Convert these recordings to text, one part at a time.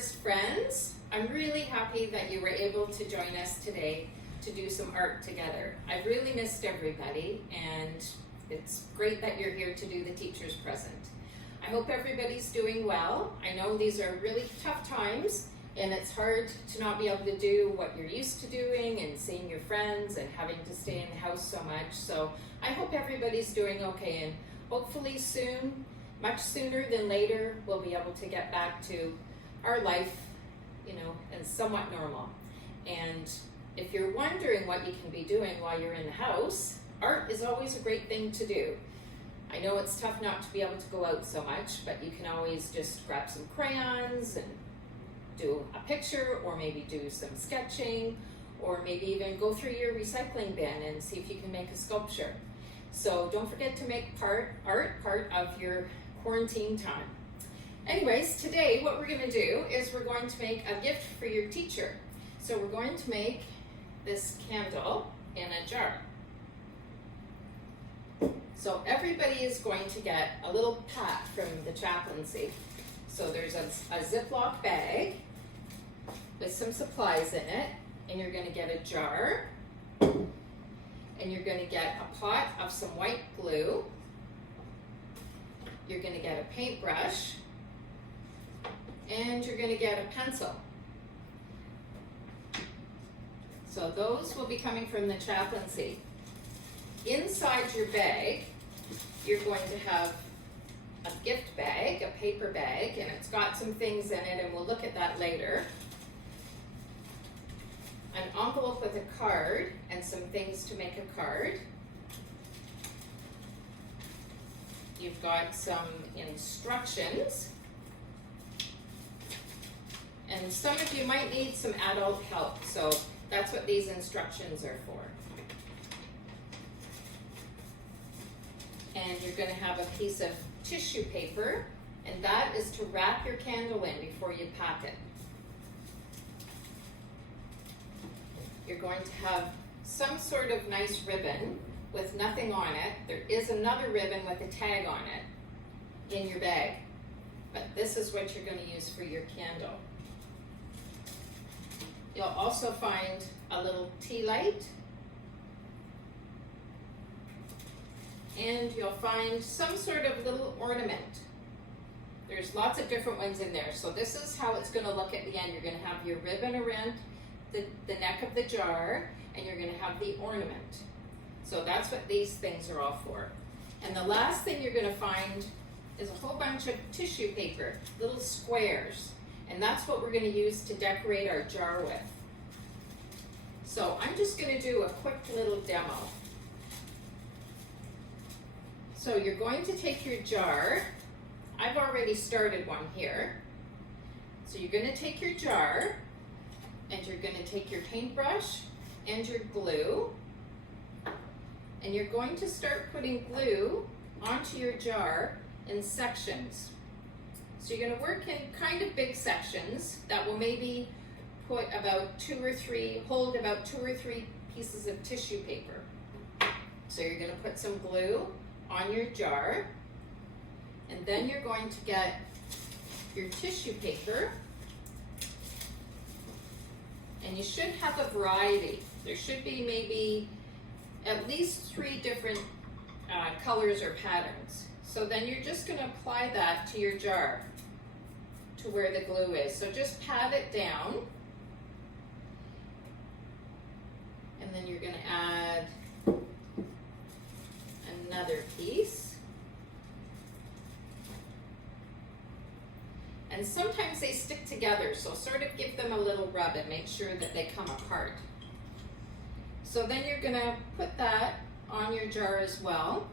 artist friends. I'm really happy that you were able to join us today to do some art together. I've really missed everybody, and it's great that you're here to do the Teacher's Present. I hope everybody's doing well. I know these are really tough times, and it's hard to not be able to do what you're used to doing and seeing your friends and having to stay in the house so much. So I hope everybody's doing okay, and hopefully soon, much sooner than later, we'll be able to get back to our life, and somewhat normal. And if you're wondering what you can be doing while you're in the house, art is always a great thing to do. I know it's tough not to be able to go out so much, but you can always just grab some crayons and do a picture, or maybe do some sketching, or maybe even go through your recycling bin and see if you can make a sculpture. So don't forget to make art part of your quarantine time. Anyways, today what we're going to do is we're going to make a gift for your teacher. So we're going to make this candle in a jar. So everybody is going to get a little pack from the chaplaincy. So there's a Ziploc bag with some supplies in it, and you're going to get a jar, and you're going to get a pot of some white glue. You're going to get a paintbrush, and you're going to get a pencil. So those will be coming from the chaplaincy. Inside your bag, you're going to have a gift bag, a paper bag, and it's got some things in it, and we'll look at that later. An envelope with a card and some things to make a card. You've got some instructions. And some of you might need some adult help, so that's what these instructions are for. And you're going to have a piece of tissue paper, and that is to wrap your candle in before you pack it. You're going to have some sort of nice ribbon with nothing on it. There is another ribbon with a tag on it in your bag, but this is what you're going to use for your candle. You'll also find a little tea light, and you'll find some sort of little ornament. There's lots of different ones in there. So this is how it's going to look at the end. You're going to have your ribbon around the neck of the jar, and you're going to have the ornament. So that's what these things are all for. And the last thing you're going to find is a whole bunch of tissue paper, little squares. And that's what we're going to use to decorate our jar with. So I'm just going to do a quick little demo. So you're going to take your jar. I've already started one here. So you're going to take your jar, and you're going to take your paintbrush and your glue, and you're going to start putting glue onto your jar in sections. So you're going to work in kind of big sections that will maybe hold about two or three pieces of tissue paper. So you're going to put some glue on your jar, and then you're going to get your tissue paper, and you should have a variety. There should be maybe at least 3 different colors or patterns. So then you're just going to apply that to your jar, to where the glue is. So just pat it down, and then you're going to add another piece. And sometimes they stick together, so sort of give them a little rub and make sure that they come apart. So then you're going to put that on your jar as well.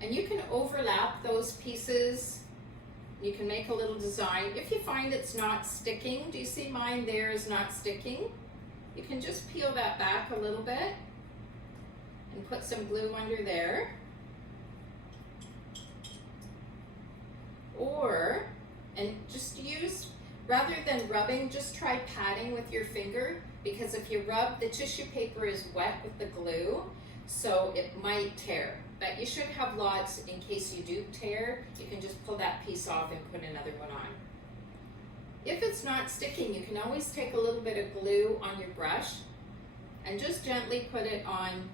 And you can overlap those pieces. You can make a little design. If you find it's not sticking, do you see mine there is not sticking? You can just peel that back a little bit and put some glue under there. And just use, rather than rubbing, just try patting with your finger, because if you rub, the tissue paper is wet with the glue, so it might tear. But you should have lots in case you do tear. You can just pull that piece off and put another one on. If it's not sticking, you can always take a little bit of glue on your brush and just gently put it on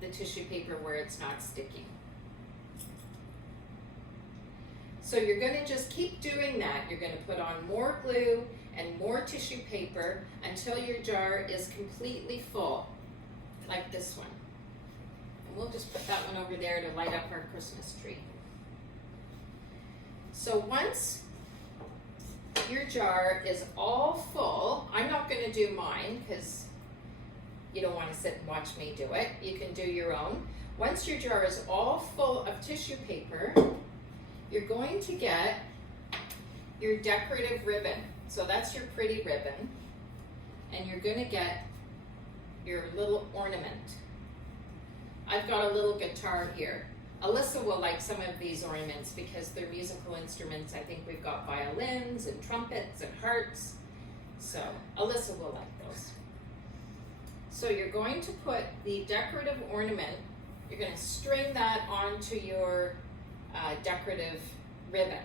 the tissue paper where it's not sticking. So you're going to just keep doing that. You're going to put on more glue and more tissue paper until your jar is completely full, like this one. And we'll just put that one over there to light up our Christmas tree. So once your jar is all full, I'm not going to do mine because you don't want to sit and watch me do it. You can do your own. Once your jar is all full of tissue paper, you're going to get your decorative ribbon. So that's your pretty ribbon. And you're going to get your little ornament. I've got a little guitar here. Alyssa will like some of these ornaments because they're musical instruments. I think we've got violins and trumpets and harps. So Alyssa will like those. So you're going to put the decorative ornament, you're going to string that onto your decorative ribbon.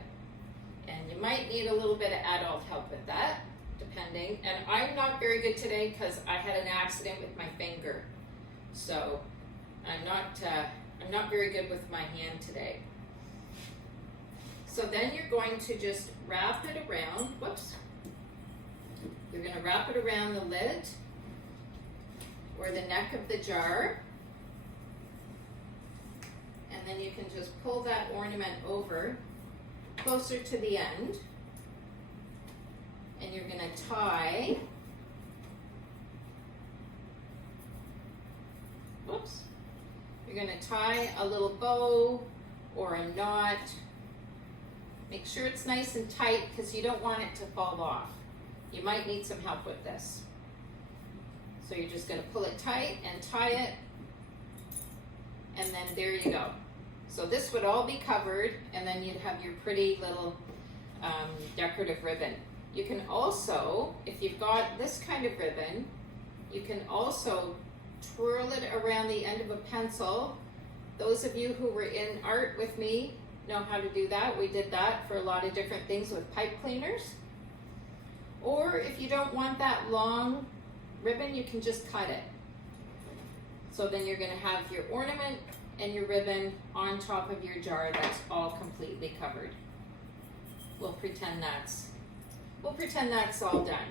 And you might need a little bit of adult help with that, depending. And I'm not very good today because I had an accident with my finger. So I'm not very good with my hand today. So then you're going to just wrap it around, whoops. You're going to wrap it around the lid or the neck of the jar. And then you can just pull that ornament over closer to the end. And you're going to tie, whoops. You're going to tie a little bow or a knot. Make sure it's nice and tight because you don't want it to fall off. You might need some help with this. So you're just going to pull it tight and tie it, and then there you go. So this would all be covered, and then you'd have your pretty little decorative ribbon. You can also, if you've got this kind of ribbon, you can also twirl it around the end of a pencil. Those of you who were in art with me know how to do that. We did that for a lot of different things with pipe cleaners. Or if you don't want that long ribbon, you can just cut it. So then you're going to have your ornament and your ribbon on top of your jar that's all completely covered. We'll pretend that's all done.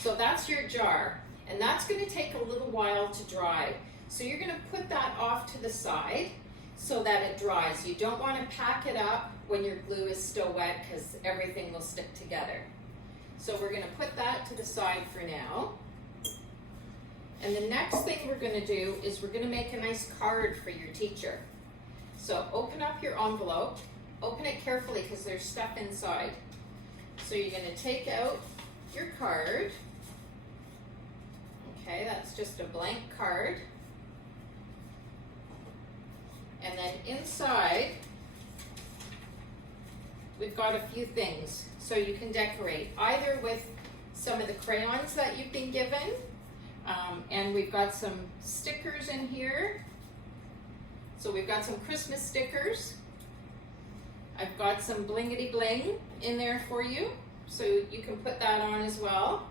So that's your jar, and that's going to take a little while to dry. So you're going to put that off to the side so that it dries. You don't want to pack it up when your glue is still wet because everything will stick together. So we're going to put that to the side for now. And the next thing we're going to do is we're going to make a nice card for your teacher. So open up your envelope. Open it carefully because there's stuff inside. So you're going to take out your card. Okay, that's just a blank card. And then inside, we've got a few things. So you can decorate either with some of the crayons that you've been given, and we've got some stickers in here. So we've got some Christmas stickers. I've got some blingity bling in there for you, so you can put that on as well.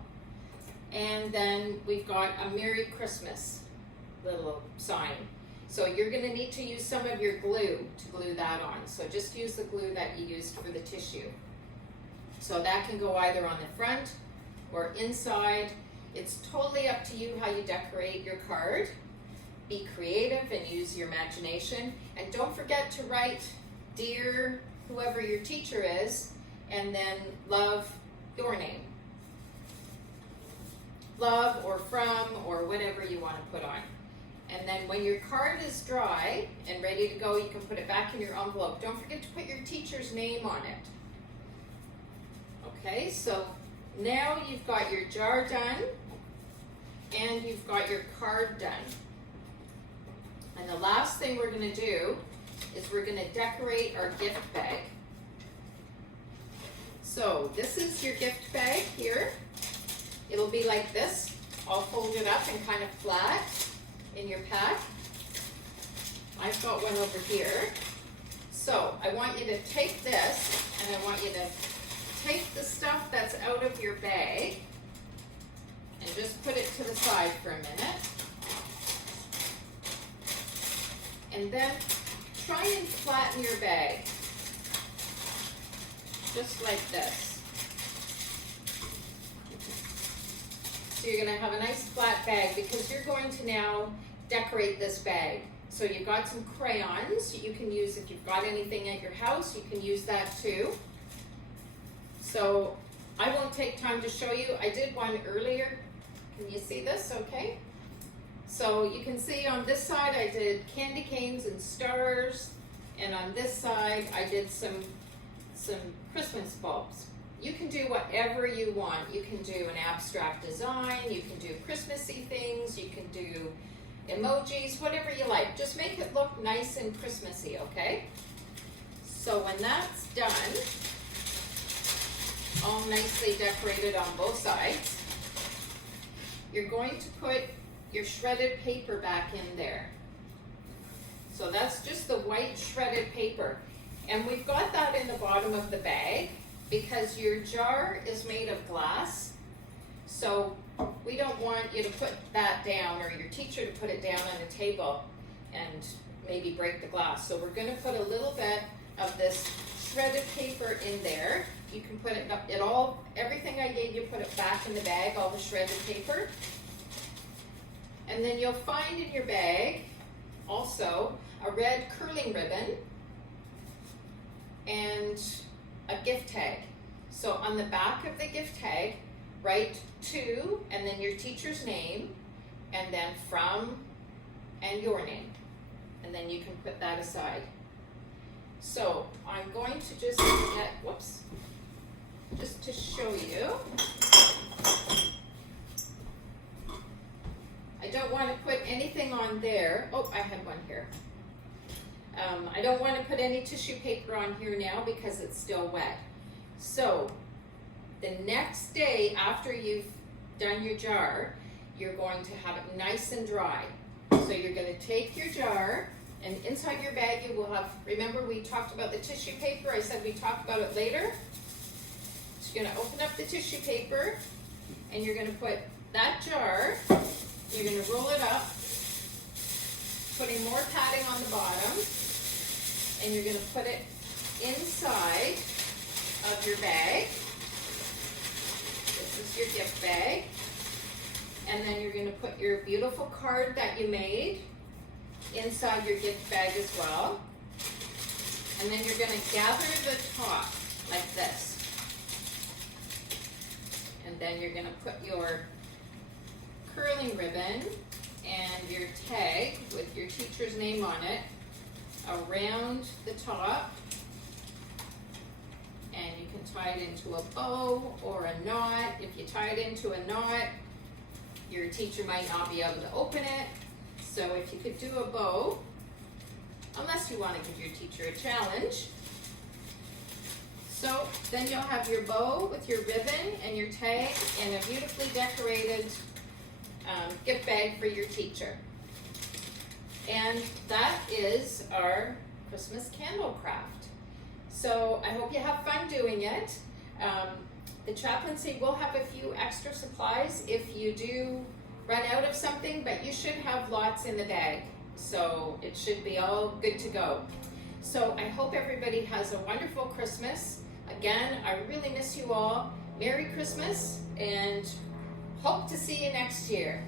And then we've got a Merry Christmas little sign. So you're going to need to use some of your glue to glue that on. So just use the glue that you used for the tissue. So that can go either on the front or inside. It's totally up to you how you decorate your card. Be creative and use your imagination. And don't forget to write dear whoever your teacher is, and then love your name. Love or from or whatever you want to put on. And then when your card is dry and ready to go, you can put it back in your envelope. Don't forget to put your teacher's name on it. Okay, so now you've got your jar done and you've got your card done. And the last thing we're going to do is we're going to decorate our gift bag. So this is your gift bag here. It'll be like this, all folded up and kind of flat in your pack. I've got one over here. So I want you to take this, and I want you to take the stuff that's out of your bag and just put it to the side for a minute. And then try and flatten your bag, just like this. So you're going to have a nice flat bag because you're going to now decorate this bag. So you've got some crayons you can use. If you've got anything at your house, you can use that too. So I won't take time to show you. I did one earlier. Can you see this okay? So you can see on this side I did candy canes and stars, and on this side I did some Christmas bulbs. You can do whatever you want. You can do an abstract design, you can do Christmassy things, you can do emojis, whatever you like. Just make it look nice and Christmassy, okay? So when that's done, all nicely decorated on both sides, you're going to put your shredded paper back in there. So that's just the white shredded paper. And we've got that in the bottom of the bag because your jar is made of glass. So we don't want you to put that down, or your teacher to put it down on the table and maybe break the glass. So we're going to put a little bit of this shredded paper in there. You can put it all, everything I gave you, put it back in the bag, all the shredded paper. And then you'll find in your bag also a red curling ribbon and a gift tag. So on the back of the gift tag, write to, and then your teacher's name, and then from, and your name. And then you can put that aside. So I'm going to just get, whoops, just to show you. I don't want to put anything on there. Oh, I had one here. I don't want to put any tissue paper on here now because it's still wet. So the next day after you've done your jar, you're going to have it nice and dry. So you're going to take your jar, and inside your bag you will have, remember we talked about the tissue paper, I said we talked about it later. So you're going to open up the tissue paper, and you're going to put that jar, you're going to roll it up, putting more padding on the bottom, and you're going to put it inside of your bag. This is your gift bag. And then you're going to put your beautiful card that you made inside your gift bag as well. And then you're going to gather the top like this. And then you're going to put your curling ribbon and your tag with your teacher's name on it around the top. And you can tie it into a bow or a knot. If you tie it into a knot, your teacher might not be able to open it. So if you could do a bow, unless you want to give your teacher a challenge. So then you'll have your bow with your ribbon and your tag and a beautifully decorated gift bag for your teacher. And that is our Christmas candle craft. So I hope you have fun doing it. The chaplaincy will have a few extra supplies if you do run out of something, but you should have lots in the bag. So it should be all good to go. So I hope everybody has a wonderful Christmas. Again, I really miss you all. Merry Christmas, and hope to see you next year.